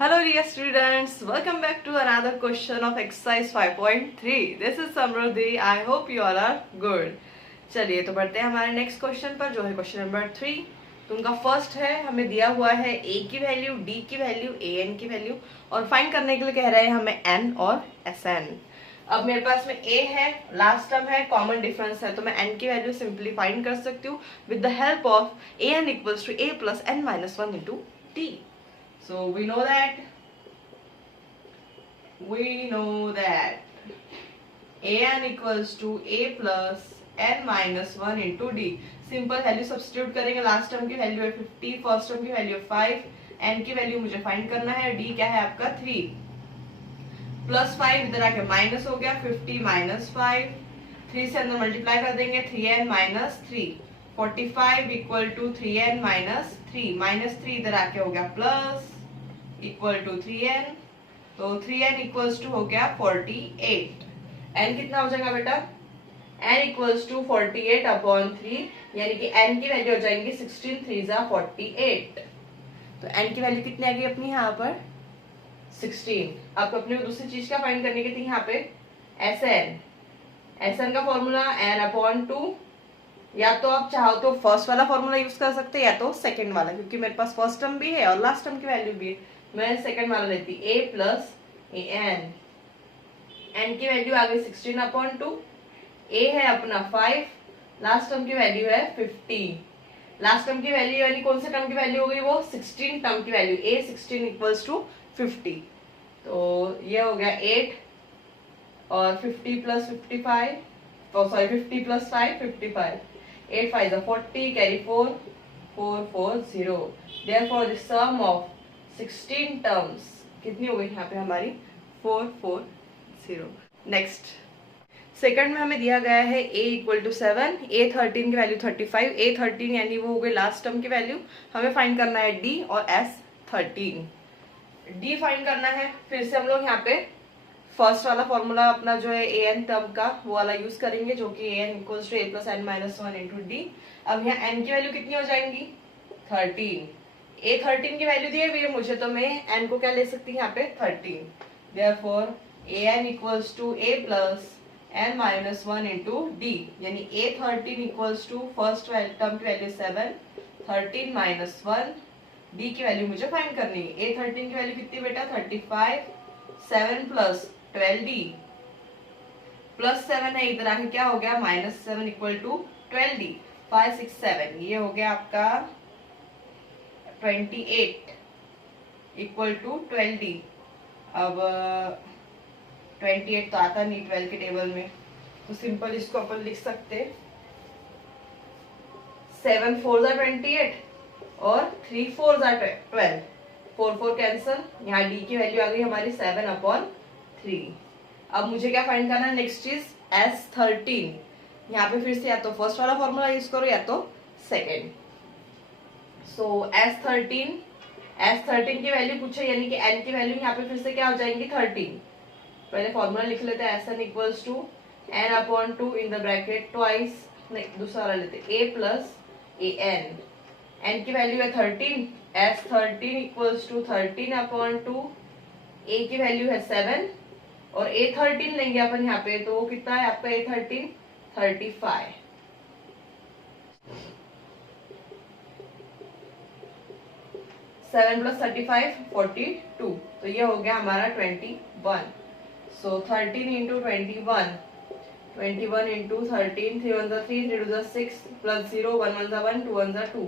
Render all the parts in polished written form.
Hello dear students, welcome back to another question of exercise 5.3. This is Samruddhi. I hope you all are good. चलिए तो बढ़ते हैं हमारे next question पर जो है क्वेश्चन नंबर 3। तो उनका फर्स्ट है, हमें दिया हुआ है a की वैल्यू, d की वैल्यू, an की वैल्यू और फाइंड करने के लिए कह रहे हैं हमें n और sn। अब मेरे पास में a है, लास्ट टर्म है, कॉमन डिफरेंस है, तो मैं n की वैल्यू सिंपली फाइंड कर सकती हूँ with the help of an equals to a plus n minus 1 into t। So we know that an equals to a plus n minus 1 into d। Simple value substitute करेंगे, last term की value है 50, first term की value है 5, n की value मुझे find करना है, d क्या है आपका 3 प्लस 5 इधर आके माइनस हो गया 50 माइनस 5, 3 से अंदर मल्टीप्लाई कर देंगे 3n minus 3, 45 equal to 3n minus 3, minus 3 इधर आके हो गया प्लस इक्वल टू 3n, तो 3n इक्वल्स टू हो गया 48। n कितना हो जाएगा बेटा, n इक्वल्स टू 48 अपॉन 3, यानी कि n की वैल्यू हो जाएंगी 16 3 जा 48। तो n की वैल्यू कितनी आ गई अपनी यहाँ पर 16। अब अपने को दूसरी चीज क्या फाइंड करने की थी यहाँ पे sn का फॉर्मूला n अपॉन 2, या तो आप चाहो तो फर्स्ट वाला फॉर्मूला यूज कर सकते हैं या तो सेकंड वाला, क्योंकि मेरे पास फर्स्ट टर्म भी है और लास्ट टर्म की वैल्यू भी है। मैं सेकंड वाला लेती a प्लस n की वैल्यू आ गई 16 अपॉन 2, a है अपना 5, लास्ट टर्म की वैल्यू है 50। लास्ट टर्म की वैल्यू यानी कौन से टर्म की वैल्यू हो गई, वो 16 टर्म की वैल्यू, a 16 इक्वल्स टू 50। तो ये हो गया 8 और 50 plus 55, sorry 50 plus 5 55, 8 5 is 40, carry 4 4 4 0। Therefore the sum of 16 terms कितनी हो गई यहाँ पे हमारी 4 4 0। नेक्स्ट सेकंड में हमें दिया गया है a इक्वल टू 7, a13 की वैल्यू 35, a13 यानी वो हो गई लास्ट टर्म की वैल्यू, हमें फाइंड करना है d और s13। d फाइंड करना है, फिर से हम लोग यहाँ पे फर्स्ट वाला फॉर्मूला अपना जो है an टर्म का वो वाला यूज करेंगे, जो कि an equals to a plus n minus 1 into D. अब यहाँ n की वैल्यू कितनी हो जाएंगी 13, a13 की वैल्यू दी हुई है मुझे, तो मैं n को क्या ले सकती हूँ यहाँ पे 13। Therefore an equals to a plus n minus 1 into D, यानी a13 equals to first term की वैल्यू 7, 13 माइनस 1, d की वैल्यू मुझे फाइंड करनी है। a13 की वैल्यू कितनी बेटा 35, 7 प्लस 12d प्लस 7 है, इधर आके क्या हो गया माइनस 7 इक्वल टू 12d, 5 6 7, ये हो गया आपका 28 इक्वल टू 12d। अब 28 तो आता नहीं 12 के टेबल में, तो सिंपल इसको अपन लिख सकते 7 4 जा 28 और 3 4 जा 12, 4 4 कैंसल, यहाँ d की वैल्यू आ गई हमारी 7 अपॉन 3। अब मुझे क्या फाइंड करना है, नेक्स्ट चीज s13। यहाँ पे फिर से या तो फर्स्ट वाला फॉर्मूला यूज करो या तो सेकेंड। सो s13 की वैल्यू पूछे, यानी कि n की वैल्यू यहाँ पे फिर से क्या हो जाएंगी 13। पहले फॉर्मूला लिख लेते हैं, sn equals to n upon 2 in the bracket twice, नहीं दूसरा वाला लेते a प्लस n की वैल्यू है 13, s13 equals to 13 upon 2, a की वैल्यू है 7 और a13 लेंगे अपन यहाँ पे, तो वो कितना है आपका a13 35। 7 प्लस 35 42, तो ये हो गया हमारा 21। सो 13 into 21, 21 into 13, 3 1 3, 3 2 6 plus 0, 1 1 1, 2 1 2,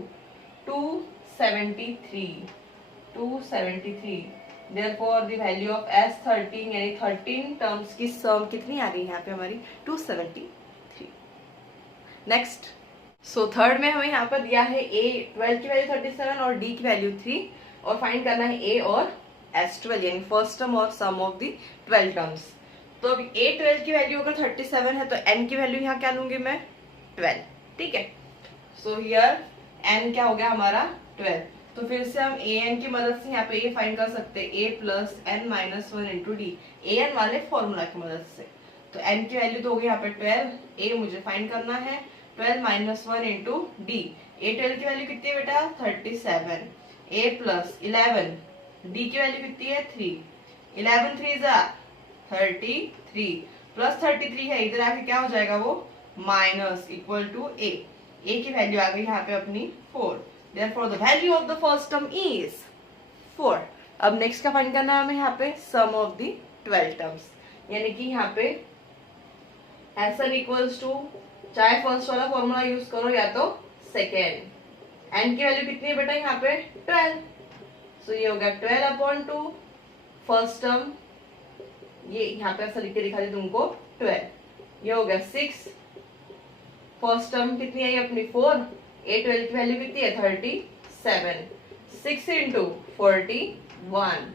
273। Therefore the value of s13 यानी 13 टर्म्स की सम कितनी आ रही है यहाँ पे हमारी 273। नेक्स्ट सो थर्ड में हमें यहाँ पर दिया है a12 की वैल्यू 37 और d की वैल्यू 3, और फाइंड करना है a और s12 यानी फर्स्ट टर्म और सम ऑफ द 12 टर्म्स। तो अब a12 की वैल्यू अगर 37 है तो n की वैल्यू यहाँ क्या लूंगी मैं 12, ठीक है। सो हियर n क्या हो गया हमारा 12, तो फिर से हम an की मदद से यहाँ पे ये फाइंड कर सकते हैं a plus n minus 1 into D, an वाले फॉर्मूला की मदद से। तो n की वैल्यू तो होगी यहाँ पे 12, a मुझे फाइंड करना है 12 माइनस 1 इंटू डी, a12 की वैल्यू कितनी है बेटा 37, a प्लस 11 डी की वैल्यू कितनी है 3, 11 3 जा 33 प्लस 33 है, इधर आके क्या हो जाएगा वो माइनस इक्वल टू ए की वैल्यू आ गई यहाँ पे अपनी 4, therefore the value of the first term is 4। अब नेक्स्ट का फाइंड करना है हमें यहाँ पे सम ऑफ द 12 टर्म्स, यानी कि यहाँ पे एन इक्वल्स टू, चाहे फर्स्ट वाला फॉर्मूला यूज करो या तो सेकेंड, एन की वैल्यू कितनी है बेटा यहाँ पे 12, सो ये हो गया 12/2 फर्स्ट टर्म, ये यहाँ पे ऐसा लिख के दिखा दी तुमको 12, ये हो गया 6 फर्स्ट टर्म कितनी आई अपनी 4, ए 12 की वैल्यू कितनी है 37, 6 into 41,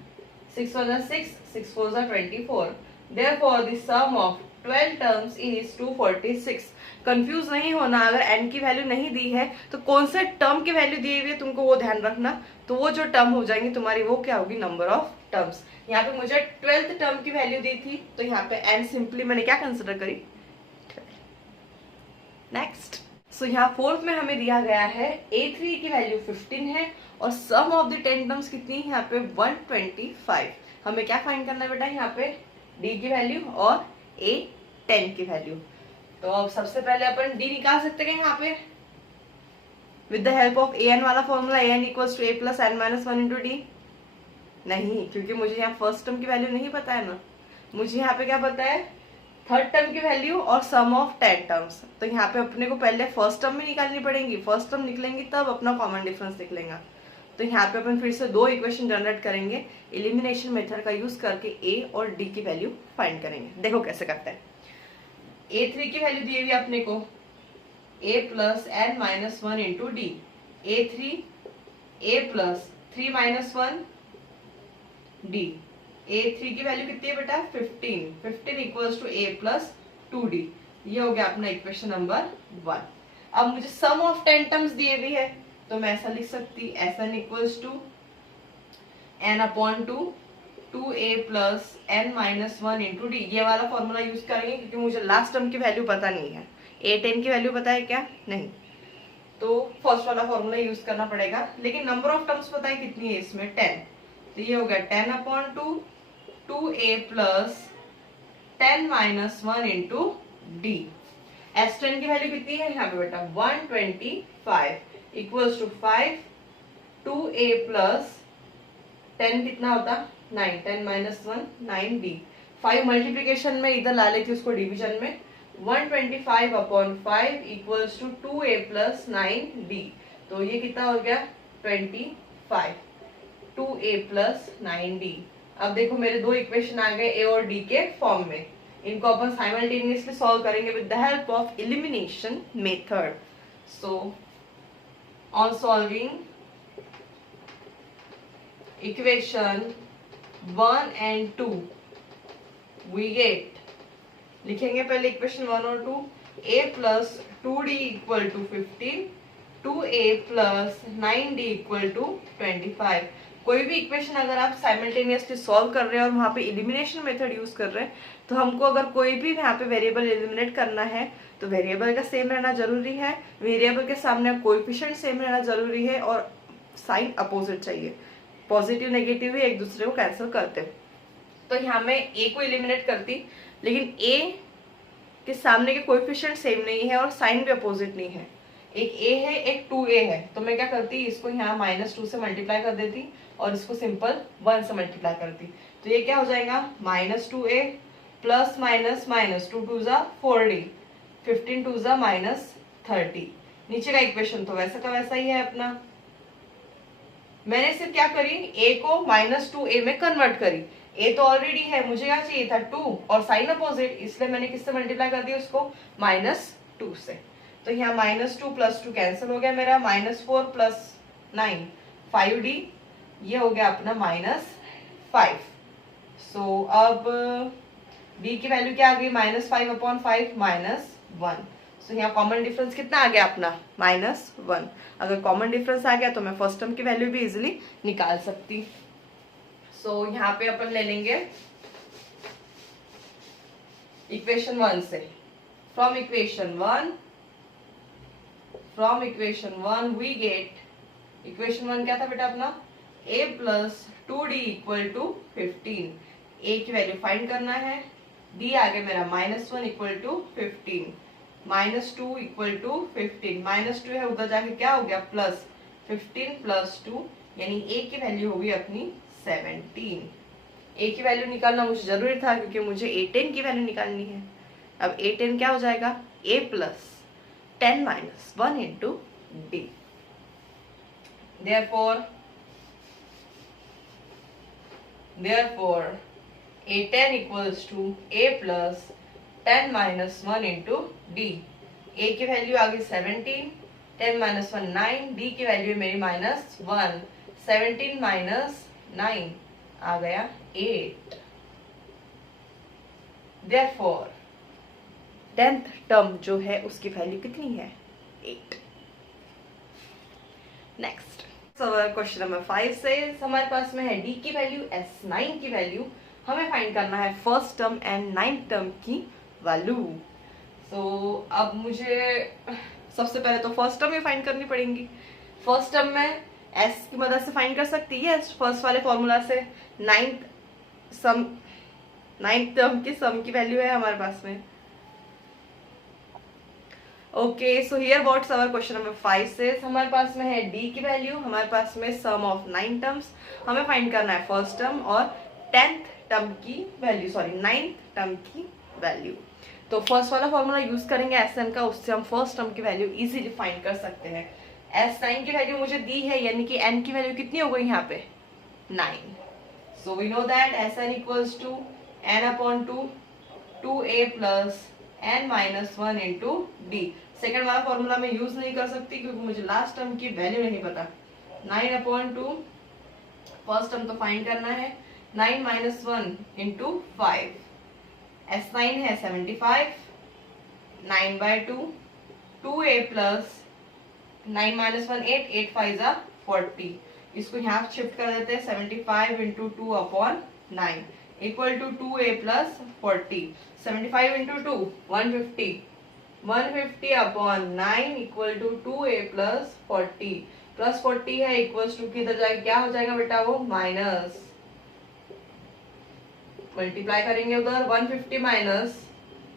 6 1 is 6, 6 4 is 24, therefore the sum of 12 terms is 246। Confuse नहीं होना, अगर n की वैल्यू नहीं दी है तो कौन से टर्म की वैल्यू दी हुई है तुमको वो ध्यान रखना, तो वो जो टर्म हो जाएंगी तुम्हारी वो क्या होगी नंबर ऑफ टर्म्स। यहाँ पे मुझे 12th टर्म की वैल्यू दी थी तो यहाँ पे n सिंपली मैंने क्या कंसिडर करी 12। नेक्स्ट, सो यहाँ फोर्थ में हमें दिया गया है a3 की वैल्यू 15 है और सम ऑफ द 10 टर्म्स कितनी है यहाँ पे 125। हमें क्या फाइंड करना है बेटा यहाँ पे d की वैल्यू और a10 की वैल्यू। तो अब सबसे पहले अपन d निकाल सकते हैं यहाँ पे with the help of an वाला formula, an equals to a plus n minus 1 into D. नहीं, क्योंकि मुझे यहाँ फर्स्ट टर्म की वैल्यू नहीं पता है ना, मुझे यहाँ पे क्या पता है थर्ड टर्म की वैल्यू और सम ऑफ 10 टर्म्स। तो यहाँ पे अपने को पहले फर्स्ट टर्म में निकालनी पड़ेगी, फर्स्ट टर्म निकलेंगी तब अपना कॉमन डिफरेंस निकलेगा। तो यहाँ पे अपन फिर से दो इक्वेशन जनरेट करेंगे, एलिमिनेशन मेथड का यूज करके a और d की वैल्यू फाइंड करेंगे। देखो कैसे करते हैं। a3 की वैल्यू दी हुई है अपने को a plus n minus 1 into D, a3 a plus 3 minus 1 D, a3 की वैल्यू कितनी है बेटा 15, 15 equals to a plus 2d। ये हो गया अपना इक्वेशन नंबर 1। अब मुझे सम ऑफ 10 टर्म्स दिए हुई है तो मैं ऐसा लिख सकती Sn equals to n/2 2a plus n minus 1 into D. ये वाला फॉर्मूला यूज करेंगे क्योंकि मुझे लास्ट टर्म की वैल्यू पता नहीं है, a10 की वैल्यू पता है क्या नहीं, तो फर्स्ट वाला फॉर्मूला यूज करना पड़ेगा। लेकिन नंबर ऑफ टर्म्स पता है कितनी है इसमें 10, तो ये हो गया 10/2 2a plus 10 minus 1 into D. S10 की वैल्यू कितनी है यहाँ पे बेटा 125 इक्वल्स टू 5 2a प्लस 10 कितना होता 9, 10 माइनस 1 9d। 5 मल्टीप्लीकेशन में इधर ला लेती उसको डिवीजन में, 125/5 equals to 2a plus 9d। तो ये कितना हो गया 25, 2a प्लस 9d। अब देखो मेरे दो इक्वेशन आ गए a और d के फॉर्म में, इनको अपन साइमल्टेनियसली सॉल्व करेंगे with the help of elimination method. So on solving equation 1 and 2 we get, लिखेंगे पहले इक्वेशन 1 और 2, a plus 2d equal to 15, 2a plus 9d equal to 25। कोई भी इक्वेशन अगर आप साइमल्टेनियसली सॉल्व कर रहे हैं और वहां पे एलिमिनेशन मेथड यूज कर रहे हैं तो हमको अगर कोई भी यहाँ पे वेरिएबल एलिमिनेट करना है तो वेरिएबल का सेम रहना जरूरी है, वेरिएबल के सामने कोएफिशिएंट सेम रहना जरूरी है और साइन अपोजिट चाहिए, पॉजिटिव नेगेटिव ही एक दूसरे को कैंसिल करते। तो यहाँ मैं a को एलिमिनेट करती, लेकिन a के सामने के कोएफिशिएंट सेम नहीं है और साइन भी अपोजिट नहीं है, एक a है एक 2a है, तो मैं क्या करती इसको यहाँ -2 से मल्टीप्लाई कर देती और इसको सिंपल 1 से मल्टीप्लाई करती। तो ये क्या हो जाएगा -2a प्लस माइनस माइनस 2 2 जा 4d, 15 2 जा -30। नीचे का इक्वेशन तो वैसा का वैसा ही है अपना, मैंने सिर्फ क्या करी a को -2a में कन्वर्ट करी, a तो ऑलरेडी है, मुझे क्या चाहिए था 2 और साइन अपोजिट, इसलिए मैंने किससे मल्टीप्लाई कर दिया उसको -2 से। तो यहाँ -2 प्लस 2 कैंसिल हो गया मेरा, -4 प्लस 9 5d, ये हो गया अपना -5। सो अब d की वैल्यू क्या आ गई -5/5 -1। सो यहाँ कॉमन डिफरेंस कितना आ गया अपना -1। अगर कॉमन डिफरेंस आ गया तो मैं फर्स्ट टर्म की वैल्यू भी इजिली निकाल सकती। सो यहाँ पे अपन ले लेंगे इक्वेशन 1 से, from equation 1 we get, equation 1 क्या था बेटा अपना a plus 2d equal to 15। a की वैल्यू फाइंड करना है, d आ गया मेरा -1 इक्वल टू 15, -2 इक्वल टू 15, -2 है उधर जाके क्या हो गया प्लस 15 प्लस 2, यानी a की वैल्यू होगी अपनी 17। a की वैल्यू निकालना मुझे जरूरी था क्योंकि मुझे a10 की वैल्यू निकालनी है। अब a10 क्या हो जाएगा, a plus 10 minus 1 into d। Therefore a10 equals to a plus 10 minus 1 into d। a की वैल्यू आ गई 17, 10 minus 1 9, d की वैल्यू मेरी -1, 17 minus 9 आ गया 8। Therefore 10th टर्म जो है उसकी वैल्यू कितनी है, 8। नेक्स्ट क्वेश्चन नंबर 5 से हमारे पास में है d की वैल्यू s9 की वैल्यू, हमें फाइंड करना है first term and 9th term की वैल्यू। सो अब मुझे सबसे पहले तो फर्स्ट टर्म ही फाइंड करनी पड़ेगी। फर्स्ट टर्म में s की मदद से फाइंड कर सकती है, फर्स्ट वाले फॉर्मूला से। 9th टर्म की सम की वैल्यू है हमारे पास में। Okay, so here what's our question number 5 से हमारे पास में है d की वैल्यू, हमारे पास में सम ऑफ 9 टर्म्स, हमें फाइंड करना है फर्स्ट टर्म और 10th टर्म की वैल्यू, सॉरी 9th टर्म की वैल्यू। तो फर्स्ट वाला फॉर्मूला यूज करेंगे Sn का, उससे हम फर्स्ट टर्म की वैल्यू इजीली फाइंड कर सकते हैं। S9 की वैल्यू मुझे दी है, यानी कि n की वैल्यू कितनी हो गई यहाँ पे 9। So we know that Sn equals to n upon 2a plus n minus 1 into d। Second वाला फॉर्मूला मैं यूज नहीं कर सकती क्योंकि मुझे लास्ट टर्म की वैल्यू नहीं पता। 9 अपॉन 2, फर्स्ट टर्म तो फाइंड करना है, 9 माइनस 1 इंटू 5, S9 है 75, 9 बाय 2, 2a प्लस 9 माइनस 1 8, 8 5 जा 40। इसको यहाँ शिफ्ट कर देते हैं, 75 into 2 upon 9 equal to 2a plus 40। 75 into 2 150, 150 upon 9 equal to 2a plus 40, plus 40 है इक्वल्स टू किधर जाएगा, क्या हो जाएगा बेटा वो माइनस, मल्टीप्लाई करेंगे उधर, 150 माइनस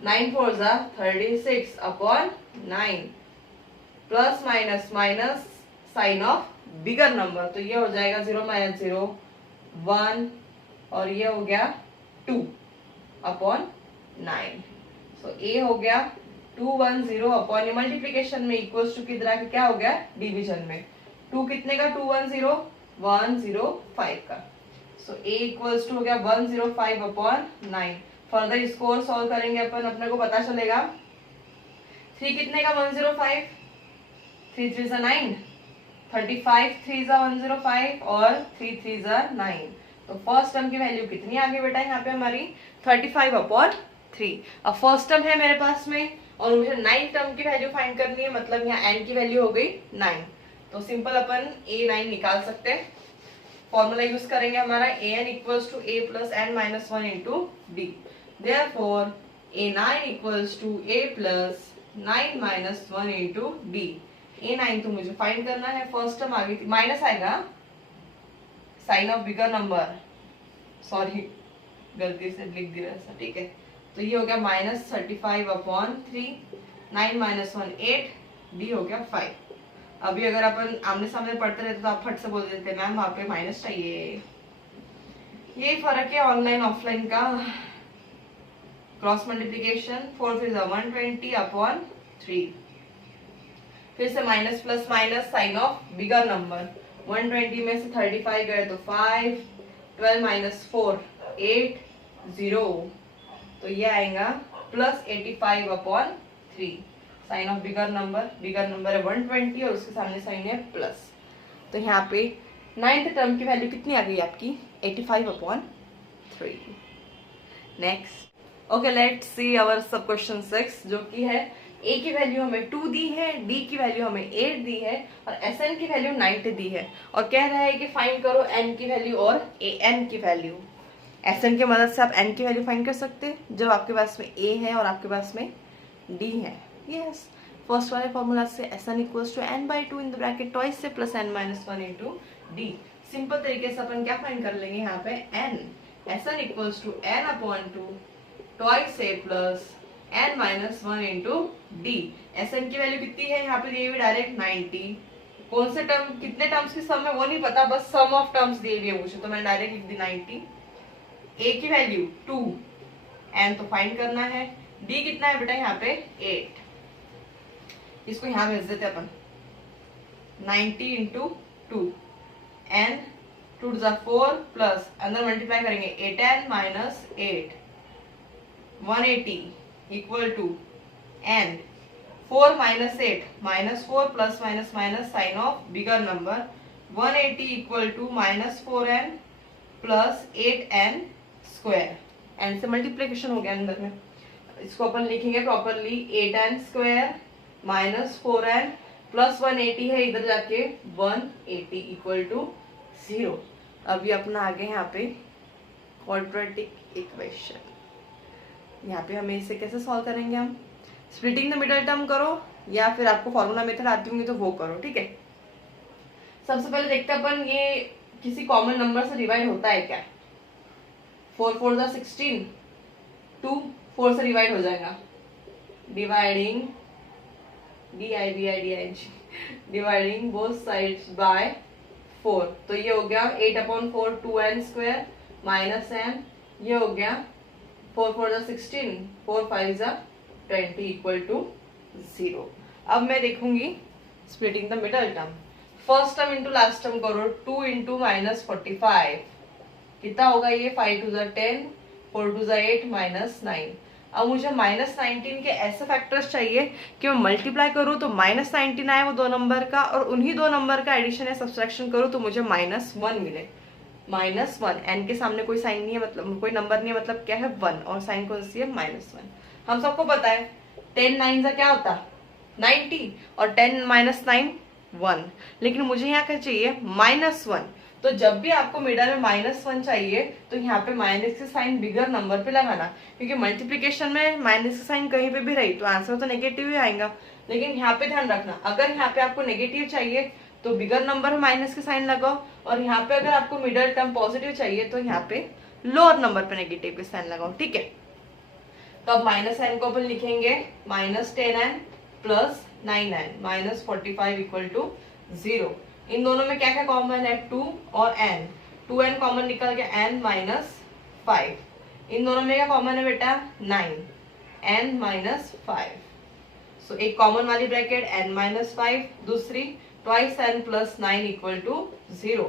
9 4 जा 36 upon 9, plus minus minus sign of bigger number, तो ये हो जाएगा 0 माइनस 0 1 और ये हो गया 2 अपॉन 9। सो ए हो गया 210 अपॉन, ये मल्टीप्लीकेशन में इक्वल्स टू किधर आके क्या हो गया डिवीजन में, 2 कितने का 210 105 का। सो ए इक्वल्स टू हो गया 105 अपॉन 9। फर्दर इसको और सॉल्व करेंगे अपन, अपने को पता चलेगा 3 कितने का 105, 3 3 9, 35 3 105 और 3 3 9। तो फर्स्ट टर्म की वैल्यू कितनी आ गई बेटा यहाँ पे हमारी 35 अपॉन 3। अब फर्स्ट टर्म है मेरे पास में और मुझे 9 टर्म की वैल्यू फाइंड करनी है, मतलब यहाँ n की वैल्यू हो गई 9। तो सिंपल अपन a9 निकाल सकते हैं। फॉर्मूला यूज करेंगे हमारा an equals to a plus n minus 1 into D. Therefore a9 equals to a plus 9 minus 1 into D. a9 तो मुझे फाइंड करना है, फर्स्ट टर्म आ गई थी, माइनस आएगा sign of bigger number, sorry गलती से लिख दिया ऐसा, ठीक है। तो ये हो गया -35 अपॉन 3, 9 माइनस 1 8, डी हो गया 5। अभी अगर अपन आमने सामने पढ़ते रहते तो आप फट से बोल देते मैम वहां पे माइनस चाहिए। यही फर्क है ऑनलाइन ऑफलाइन का। क्रॉस मल्टीप्लीकेशन 4 फिर 120 अपॉन 3, फिर से minus plus minus sign of bigger number, 120 में से 35 गए तो 5, 12 माइनस 4 8 0, तो ये आएगा plus 85 upon 3। Sign of bigger number है 120 और उसके सामने साइन है प्लस। तो यहाँ पे 9th टर्म की वैल्यू कितनी आ गई आपकी 85 upon 3। Next okay, let's see our sub question 6 जो कि है a की वैल्यू हमें 2 दी है, d की वैल्यू हमें 8 दी है और sn की वैल्यू 90 दी है और कह रहा है कि फाइंड करो n की वैल्यू और an की वैल्यू। Sn की मदद से आप n की वैल्यू फाइंड कर सकते हैं जब आपके पास में a है और आपके पास में d है। यस, फर्स्ट वाले फॉर्मूला से Sn equals to n by 2 in the bracket twice से plus n minus 1 into D. Simple तरीके से अपन क्या फाइंड कर लेंगे यहाँ पे n, Sn equals to n upon 2 twice a plus n minus 1 into D. Sn की वैल्यू कितनी है यहाँ पे दी हुई डायरेक्ट 90। कौन से टर्म, कितने टर्म्स की सम है वो नहीं पता, बस सम ऑफ टर्म्स दिए हुए मुझे, तो मैं डायरेक्ट लिख दी 90। a की वैल्यू 2, n तो फाइंड करना है, d कितना है बेटा यहाँ पे 8, इसको यहाँ भेज देते अपन 90 इंटू 2, n 2 to 4 प्लस अंदर मल्टीप्लाई करेंगे 8n minus 8 180 equal to n 4 minus 8 minus 4 plus minus sign of bigger number 180 equal to minus 4n plus 8n square. n से मल्टीप्लीकेशन हो गया अंदर में, इसको अपन लिखेंगे properly 8n square minus 4n plus 180 है इधर जाके 180 इक्वल टू 0। अभी अपना आगे यहाँ पे क्वाड्रेटिक इक्वेशन, यहाँ पे हमें इसे कैसे सॉल्व करेंगे हम, स्प्लिटिंग द मिडल टर्म करो या फिर आपको फॉर्मूला मेथड आती होंगी तो वो करो, ठीक है। सबसे पहले देखते हैं अपन ये किसी कॉमन नंबर से डिवाइड होता है क्या। 4 4 जा 16, 2 4 से डिवाइड हो जाएगा, dividing dividing both sides by 4, तो ये हो गया 8 upon 4 2n square minus n, ये हो गया 4 4 जा 16 4 5 जा 20 इक्वल टू 0। अब मैं देखूंगी splitting the middle term, first term into last term करो, 2 इंटू माइनस 45 कितना होगा ये 5 2 जा 10 4 2 जा 8 माइनस 9। अब मुझे माइनस 19 के ऐसे फैक्टर्स चाहिए कि मैं मल्टीप्लाई करूँ तो माइनस 19 आए वो दो नंबर का, और उन्हीं दो नंबर का एडिशन या सब्सट्रैक्शन करूँ तो मुझे माइनस 1 मिले। माइनस 1, n के सामने कोई साइन नहीं है, मतलब कोई नंबर नहीं है, मतलब क्या है 1, और साइन कौन सी है माइनस 1। हम सबको पता है 10 9 का क्या होता 90, और 10 माइनस 9 1, लेकिन मुझे यहाँ क्या चाहिए माइनस 1। तो जब भी आपको मिडल में माइनस 1 चाहिए तो यहाँ पे माइनस के साइन बिगर नंबर पे लगाना, क्योंकि मल्टीप्लीकेशन में माइनस के साइन कहीं पे भी रही तो आंसर तो नेगेटिव ही आएगा। लेकिन यहाँ पे ध्यान रखना, अगर यहाँ पे आपको नेगेटिव चाहिए तो बिगर नंबर में माइनस के साइन लगाओ, और यहाँ पे अगर आपको मिडल टर्म पॉजिटिव चाहिए तो यहाँ पे लोअर नंबर पे नेगेटिव के साइन लगाओ, ठीक है। तो अब माइनस n को अपन लिखेंगे minus 10n plus 9n minus 45 equal to 0। इन दोनों में क्या क्या कॉमन है 2 और n, 2n कॉमन निकल गया n माइनस 5। इन दोनों में क्या कॉमन है बेटा 9, n माइनस 5। सो एक कॉमन वाली ब्रैकेट n माइनस 5, दूसरी twice n plus 9 equal to 0,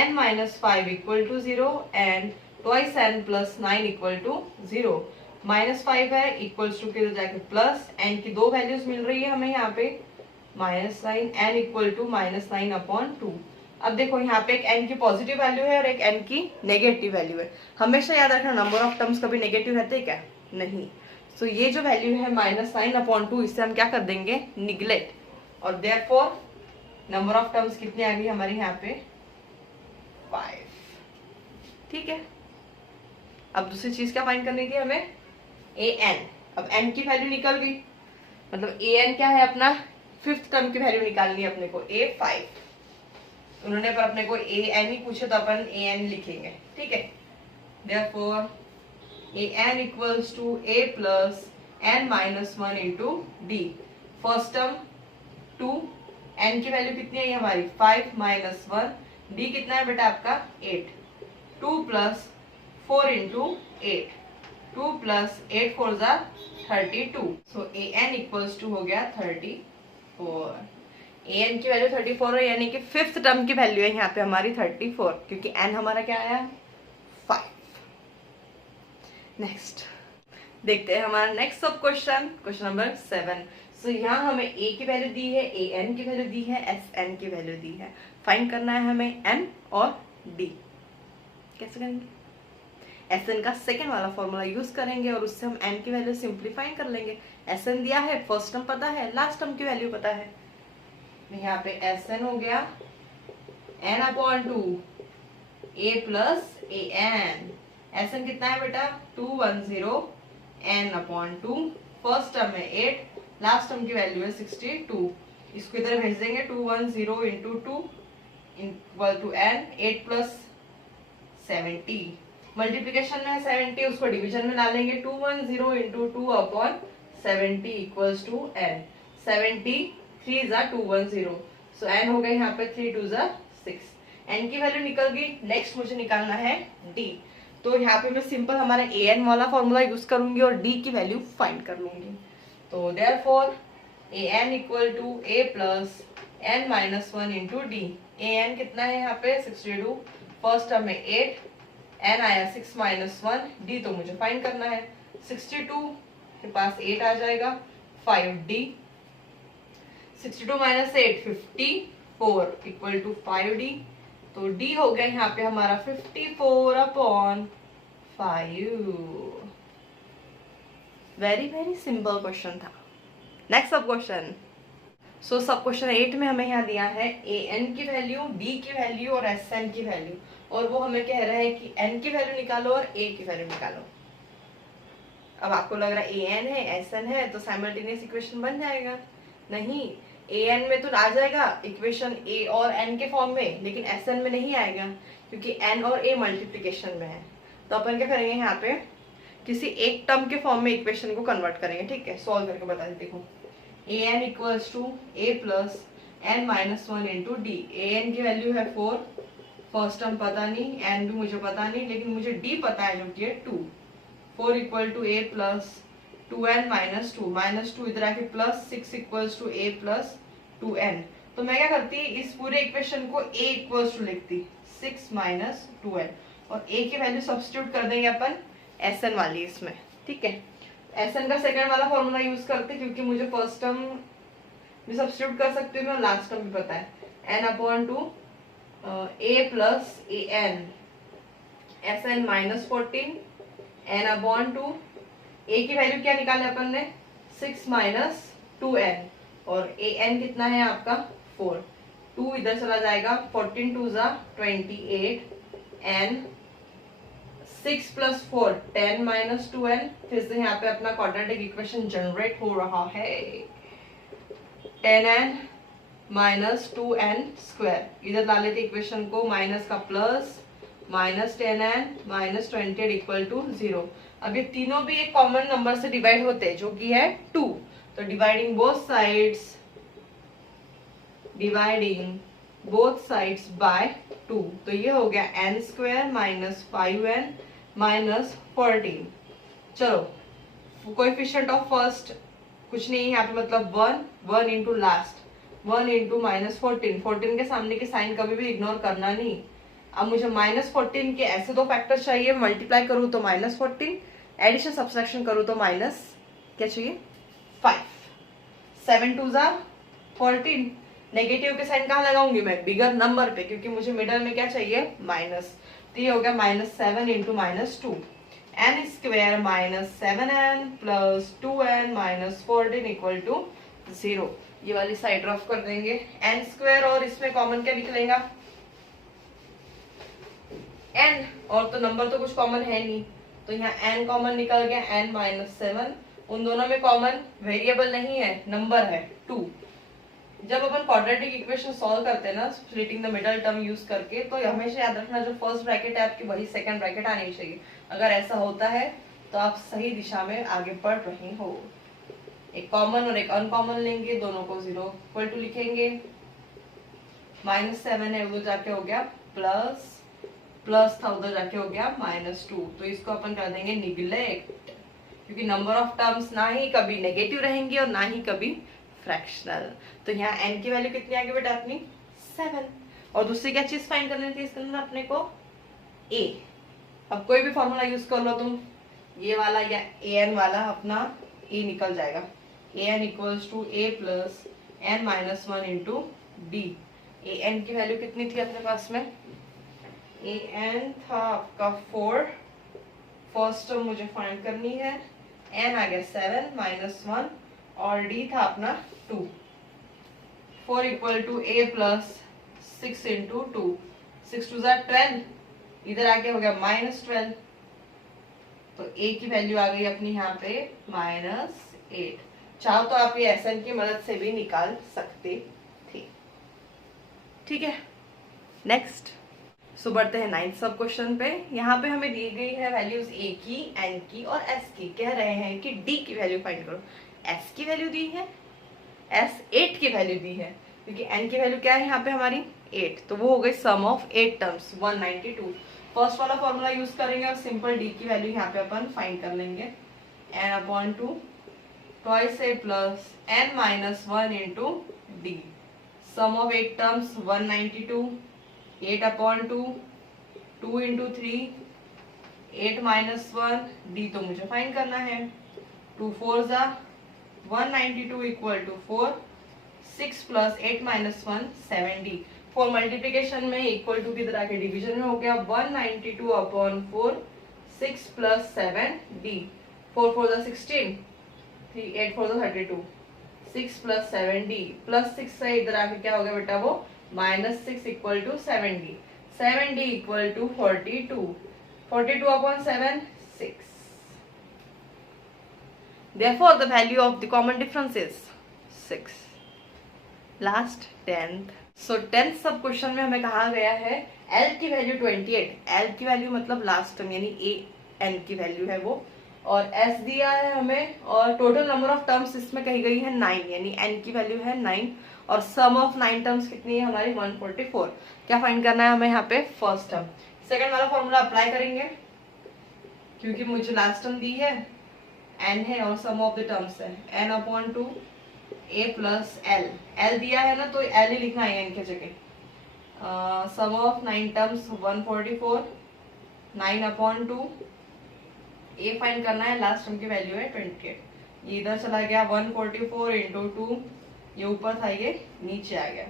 n minus 5 equal to 0 and twice n plus 9 equal to 0। Minus 5 है इक्वल्स टू के जाके प्लस, n की दो वैल्यूज मिल रही है हमें यहाँ पे minus 9, n equal to minus 9 upon 2। अब देखो यहाँ पे एक n की पॉजिटिव वैल्यू है और एक n की नेगेटिव वैल्यू है। हमेशा याद रखना नंबर ऑफ टर्म्स कभी नेगेटिव रहते हैं क्या, नहीं। सो ये जो वैल्यू है माइनस 9 अपॉन 2, इससे हम क्या कर देंगे निगलेक्ट, और देयरफॉर नंबर ऑफ टर्म्स कितनी आ गई हमारी यहाँ पे 5, ठीक है। अब दूसरी चीज क्या फाइंड करनी थी हमें an। अब n की वैल्यू निकल गई, मतलब an क्या है अपना फिफ्थ टर्म की वैल्यू निकालनी है अपने को a5। उन्होंने पर अपने को an ही पूछे तो अपन an लिखेंगे, ठीक है। Therefore an equals to a plus n minus 1 into D. First term 2, n की वैल्यू कितनी है हमारी 5 माइनस 1, डी कितना है बेटा आपका 8, 2 प्लस 4 इंटू 8, 2 प्लस 8 4 जा 32। सो an इक्वल्स टू हो गया 34। an की वैल्यू 34 है, यानी कि फिफ्थ टर्म की वैल्यू है यहाँ पे हमारी 34, क्योंकि n हमारा क्या आया 5। नेक्स्ट देखते हैं हमारा नेक्स्ट सब क्वेश्चन, क्वेश्चन नंबर 7। सो यहाँ हमें a की वैल्यू दी है, an की वैल्यू दी है, sn की वैल्यू दी है। फाइंड करना है हमें n और d। कैसे करेंगे, Sn का सेकेंड वाला फॉर्मूला यूज करेंगे और उससे हम n की वैल्यू सिंप्लीफाई कर लेंगे। Sn दिया है, फर्स्ट टर्म पता है, लास्ट टर्म की वैल्यू पता है। यहाँ पे Sn हो गया n upon 2 a plus an। Sn कितना है बेटा 210 n अपॉन 2, फर्स्ट टर्म है 8, लास्ट टर्म की वैल्यू है 62। इसको इधर भेज देंगे 210 into 2 equal to n, 8 plus 70, multiplication में 70, उसको डिवीजन में डालेंगे 210 into 2 upon 70 equals to n, 70 3 जा 210, सो n हो गया यहाँ पे 3 2 जा 6, n की वैल्यू निकल गई। नेक्स्ट मुझे निकालना है d, तो यहाँ पे मैं सिंपल हमारा an वाला फॉर्मूला यूज करूंगी और d की वैल्यू फाइंड कर लूंगी। तो therefore an equal to a plus n minus 1 into D. an कितना है यहाँ पे 62, फर्स्ट टर्म में 8, n आया 6 माइनस 1, d तो मुझे फाइंड करना है। 62 के पास 8 आ जाएगा, 5d, 62 minus 8 54 equal to 5d, तो d हो गया यहाँ पे हमारा 54 upon 5। Very very simple question था। नेक्स्ट सब क्वेश्चन। सो सब क्वेश्चन 8 में हमें यहाँ दिया है an की वैल्यू, d की वैल्यू और sn की वैल्यू, और वो हमें कह रहा है कि n की वैल्यू निकालो और a की वैल्यू निकालो। अब आपको लग रहा है an है sn है तो साइमल्टेनियस इक्वेशन बन जाएगा, नहीं, an में तो आ जाएगा इक्वेशन a और n के फॉर्म में, लेकिन sn में नहीं आएगा क्योंकि n और a मल्टीप्लिकेशन में है। तो अपन क्या करेंगे, यहाँ पे किसी एक टर्म के फॉर्म में इक्वेशन को कन्वर्ट करेंगे। ठीक है, सॉल्व करके बता देते। देखो an equals to a plus n minus 1 into D. an की वैल्यू है 4, फर्स्ट टर्म पता नहीं, n भी मुझे पता नहीं, लेकिन मुझे d पता है जो कि है 2। 4 equal to a plus 2n minus 2, minus 2 इधर आके plus 6 equals to a plus 2n। तो मैं क्या करती, इस पूरे इक्वेशन को a इक्वल्स टू लिखती 6 माइनस 2n, और a की वैल्यू सब्स्टिट्यूट कर देंगे अपन sn वाली इसमें। ठीक है, sn का सेकंड वाला फॉर्मूला यूज करते क्योंकि मुझे फर्स्ट टर्म भी सब्स्टिट्यूट कर सकती हूँ और लास्ट टर्म भी पता है, n upon 2 a plus an, sn minus 14, n upon 2, a की वैल्यू क्या निकाले अपन ने 6 माइनस 2n, और an कितना है आपका 4, 2 इधर चला जाएगा, 14 2 जा 28, n 6 प्लस 4 10 माइनस 2n। फिर से यहाँ पे अपना क्वाड्रेटिक इक्वेशन जनरेट हो रहा है, 10n माइनस 2n स्क्वायर, इधर ला लेते इक्वेशन को, माइनस का plus, minus 10n minus 28 equal to 0। अब ये तीनों भी एक कॉमन नंबर से डिवाइड होते हैं जो कि है 2, तो डिवाइडिंग बोथ साइड्स बाय 2, तो ये हो गया n square minus 5n minus 14। चलो कोएफिशिएंट ऑफ फर्स्ट कुछ नहीं है यहाँ पे, मतलब 1 इंटू लास्ट, 1 इंटू माइनस 14, 14 के सामने के साइन कभी भी इग्नोर करना नहीं। अब मुझे माइनस 14 के ऐसे दो फैक्टर चाहिए, मल्टीप्लाई करूँ तो माइनस 14, एडिशन सब्सट्रैक्शन करूँ तो माइनस क्या चाहिए 5, 7 2 जा 14, नेगेटिव के साइन कहाँ लगाऊंगी मैं, बिगर नंबर पे, क्योंकि मुझे मिडल में क्या चाहिए माइनस, तो ये हो गया minus 7 into minus 2, n square minus 7n plus 2n minus 14 equal to 0। ये वाली साइड ड्रॉप कर देंगे, n स्क्वायर और इसमें कॉमन क्या निकलेगा n, और तो नंबर तो कुछ कॉमन है नहीं, तो यहाँ n कॉमन निकल गया, n माइनस 7, उन दोनों में कॉमन वेरिएबल नहीं है, नंबर है 2। जब अपन क्वाड्रेटिक इक्वेशन सॉल्व करते हैं ना splitting the middle term use करके, तो हमेशा याद रखना जो फर्स्ट ब्रैकेट है आपकी वही सेकंड ब्रैकेट आनी चाहिए। अगर ऐसा होता है तो आप सही दिशा में आगे बढ़ रहे हो। एक कॉमन और एक अनकॉमन लेंगे, दोनों को 0 इक्वल टू लिखेंगे, माइनस 7 है उधर जाके हो गया प्लस था उधर जाके हो गया माइनस 2, तो इसको अपन कर देंगे निगलेक्ट, क्योंकि नंबर ऑफ टर्म्स ना ही कभी नेगेटिव रहेंगे और ना ही कभी फ्रैक्शनल। तो यहाँ n की वैल्यू कितनी आ गई बेटा अपनी 7, और दूसरी क्या चीज फाइंड करनी थी इसके अंदर अपने को a। अब कोई भी फॉर्मूला यूज कर लो तुम, ये वाला या an वाला अपना a निकल जाएगा, an equals to a plus n minus 1 into D. an की वैल्यू कितनी थी अपने पास में, an था आपका 4, फर्स्ट टर्म मुझे फाइंड करनी है, n आ गया 7 माइनस 1 और d था अपना 2, 4 equal to a plus 6 into 2, 6 2 12, इधर आके हो गया माइनस 12, तो a की वैल्यू आ गई अपनी यहाँ पे माइनस 8। चाहो तो आप ये SN की मदद से भी निकाल सकते थे। ठीक है, नेक्स्ट, सो बढ़ते हैं 9th सब क्वेश्चन पे। यहाँ पे हमें दी गई है वैल्यूज ए की, एन की और एस की। कह रहे हैं कि डी की वैल्यू फाइंड करो। एस की वैल्यू दी है, एस 8 की वैल्यू दी है, क्योंकि एन की वैल्यू क्या है यहाँ पे हमारी 8, तो वो हो गई सम ऑफ 8 टर्म्स 192। फर्स्ट वाला फॉर्मूला यूज करेंगे और सिंपल डी की वैल्यू यहाँ पे अपन फाइंड कर लेंगे। N upon two twice A plus N minus 1 into D. Sum of 8 terms 192, 8 upon 2, 2 into 3, 8 minus 1, D तो मुझे फाइंड करना है। 2 4 जा 192 equal to 4, 6 plus 8 minus 1 7 D. 4 multiplication में इक्वल टू की तरह के डिवीजन में हो गया 192 अपॉन 4, 6 प्लस 7 डी। 4 4 जा 16, 8 4 जा 32, 6 प्लस 7 डी प्लस 6 से इधर आके क्या हो गया बेटा वो -6 equal to 7 D. 7 D equal to 42, 42 upon 7 6। Therefore, the value of the common difference is 6. Last 10th. So 10th सब क्वेश्चन में हमें कहा गया है L की वैल्यू 28, L की वैल्यू मतलब लास्ट टर्म यानी A N की वैल्यू है वो, और S दिया है हमें, और टोटल नंबर ऑफ टर्म्स इसमें कही गई है 9, यानी N की वैल्यू है 9, और सम ऑफ 9 टर्म्स कितनी है हमारी 144। क्या फाइंड करना है हमें यहाँ पे फर्स्ट टर्म। सेकंड वाला फॉर्मूला अप्लाई करेंगे, क्योंकि मुझे लास्ट टर्म दी है n है और सम ऑफ द टर्म्स है n upon two a plus l। l दिया है ना तो l ही लिखना है n के जगह। Sum of 9 terms 144, 9 upon two, a find करना है, लास्ट टर्म की वैल्यू है 28। ये इधर चला गया 144 इंटू 2, ये ऊपर था ये नीचे आ गया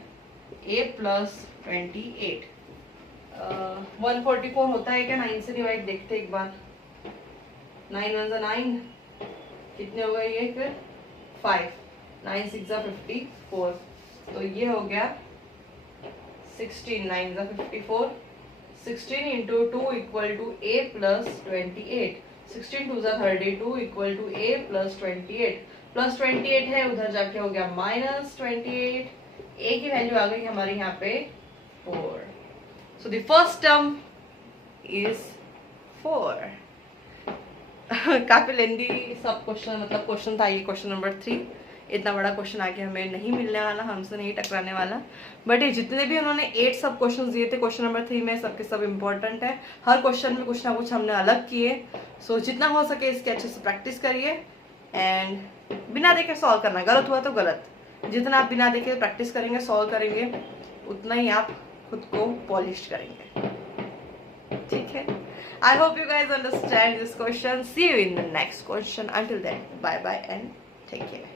a प्लस 28। 144 होता है क्या 9 से डिवाइड, देखते एक बार। 9 1 जा 9, कितने हो गए ये फिर 5, 9 6 जा 54, तो ये हो गया 16, 9 जा 54, 16 into 2 equal to a plus 28, 16 2 जा 32 equal to a plus 28, plus 28 है उधर जाके हो गया -28। a की वैल्यू आ गई हमारी यहाँ पे 4। So the first term is 4। काफी लेंदी सब क्वेश्चन, मतलब क्वेश्चन था ये क्वेश्चन नंबर 3। इतना बड़ा क्वेश्चन आगे हमें नहीं मिलने वाला, हमसे नहीं टकराने वाला, बट ये जितने भी उन्होंने 8 सब क्वेश्चन दिए थे क्वेश्चन नंबर 3 में, सबके सब इम्पोर्टेंट है। हर क्वेश्चन में कुछ ना कुछ हमने अलग किए। सो जितना हो सके इसकी अच्छे से प्रैक्टिस करिए, एंड बिना देखे सॉल्व करना, गलत हुआ तो गलत। जितना आप बिना देखे प्रैक्टिस करेंगे, सॉल्व करेंगे, उतना ही आप खुद को पॉलिश करेंगे। ठीक है, I hope you guys understand this question. See you in the next question. Until then, bye bye and take care.